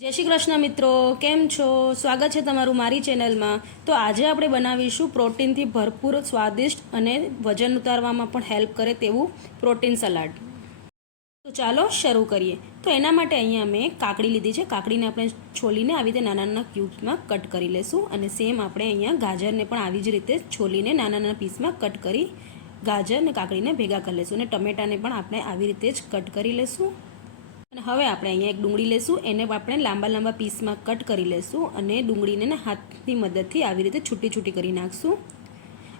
જય શ્રી કૃષ્ણ મિત્રો, કેમ છો? સ્વાગત છે તમારું મારી ચેનલમાં. તો આજે આપણે બનાવીશું પ્રોટીનથી ભરપૂર, સ્વાદિષ્ટ અને વજન ઉતારવામાં પણ હેલ્પ કરે તેવું પ્રોટીન સલાડ. તો ચાલો શરૂ કરીએ. તો એના માટે અહીંયા મેં કાકડી લીધી છે. કાકડીને આપણે છોલીને આવી રીતે નાના નાના ક્યુબ્સમાં કટ કરી લેશું. અને સેમ આપણે અહીંયા ગાજરને પણ આવી જ રીતે છોલીને નાના નાના પીસમાં કટ કરી ગાજર અને કાકડીને ભેગા કરી લેશું. અને ટમેટાને પણ આપણે આવી રીતે જ કટ કરી લેશું. અને હવે આપણે અહીંયા એક ડુંગળી લેશું. એને આપણે લાંબા લાંબા પીસમાં કટ કરી લેશું. અને ડુંગળીને હાથની મદદથી આવી રીતે છૂટી છૂટી કરી નાખશું.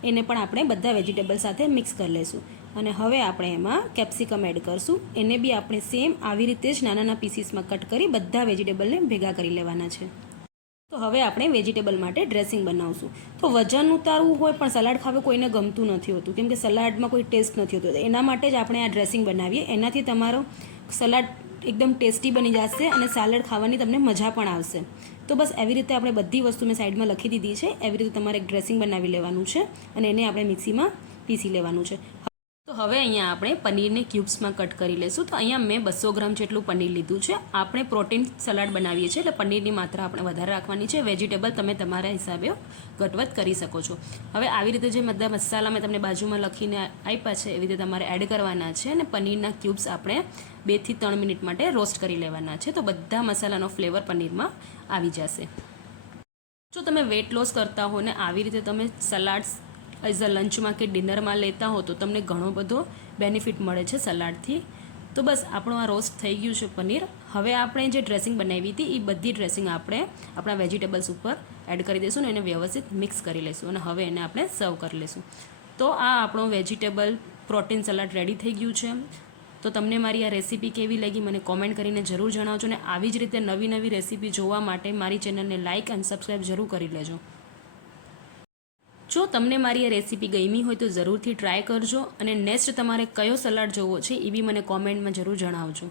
એને પણ આપણે બધા વેજીટેબલ સાથે મિક્સ કરી લેશું. અને હવે આપણે એમાં કેપ્સિકમ એડ કરશું. એને બી આપણે સેમ આવી રીતે જ નાના નાના પીસીસમાં કટ કરી બધા વેજીટેબલને ભેગા કરી લેવાના છે. તો હવે આપણે વેજીટેબલ માટે ડ્રેસિંગ બનાવશું. તો વજન ઉતારવું હોય પણ સલાડ ખાવું કોઈને ગમતું નથી હોતું, કેમ કે સલાડમાં કોઈ ટેસ્ટ નથી હોતો. એના માટે જ આપણે આ ડ્રેસિંગ બનાવીએ. એનાથી તમારો સલાડ એકદમ ટેસ્ટી બની જશે અને સાલડ ખાવાની તમને મજા પણ આવશે. તો બસ એવી રીતે આપણે બધી વસ્તુ મેં સાઈડમાં લખી દીધી છે. એવી રીતે તમારે એક ડ્રેસિંગ બનાવી લેવાનું છે અને એને આપણે મિક્સીમાં પીસી લેવાનું છે. તો હવે અહીંયા આપણે પનીરને ક્યુબ્સમાં કટ કરી લઈશું. તો અહીંયા મેં 200 ગ્રામ જેટલું પનીર લીધું છે. આપણે પ્રોટીન સલાડ બનાવીએ છીએ એટલે પનીરની માત્રા આપણે વધારે રાખવાની છે. વેજીટેબલ તમે તમારા હિસાબે ઘટવટ કરી શકો છો. હવે આવી રીતે જે બધા મસાલા મેં તમને બાજુમાં લખીને આપ્યા છે એવી રીતે તમારે એડ કરવાના છે. અને પનીરના ક્યુબ્સ આપણે 2 થી 3 મિનિટ માટે રોસ્ટ કરી લેવાના છે. તો બધા મસાલાનો ફ્લેવર પનીરમાં આવી જશે. જો તમે વેટ લોસ કરતા હો ને આવી રીતે તમે સલાડ્સ એઝ અ લંચમાં કે ડિનરમાં લેતા હો તો તમને ઘણો બધો બેનિફિટ મળે છે સલાડથી. તો બસ આપણું આ રોસ્ટ થઈ ગયું છે પનીર. હવે આપણે જે ડ્રેસિંગ બનાવી હતી એ બધી ડ્રેસિંગ આપણે આપણા વેજીટેબલ્સ ઉપર એડ કરી દઈશું ને એને વ્યવસ્થિત મિક્સ કરી લઈશું. અને હવે એને આપણે સર્વ કરી લઈશું. તો આ આપણો વેજીટેબલ પ્રોટીન સલાડ રેડી થઈ ગયું છે. તો તમને મારી આ રેસીપી કેવી લાગી મને કોમેન્ટ કરીને જરૂર જણાવજો. ને આવી જ રીતે નવી નવી રેસીપી જોવા માટે મારી ચેનલને લાઇક અને સબસ્ક્રાઈબ જરૂર કરી લેજો. જો તમને મારી આ રેસીપી ગમી હોય તો જરૂરથી ટ્રાય કરજો. અને નેક્સ્ટ તમારે કયો સલાડ જોવો છે એ બી મને કોમેન્ટમાં જરૂર જણાવજો.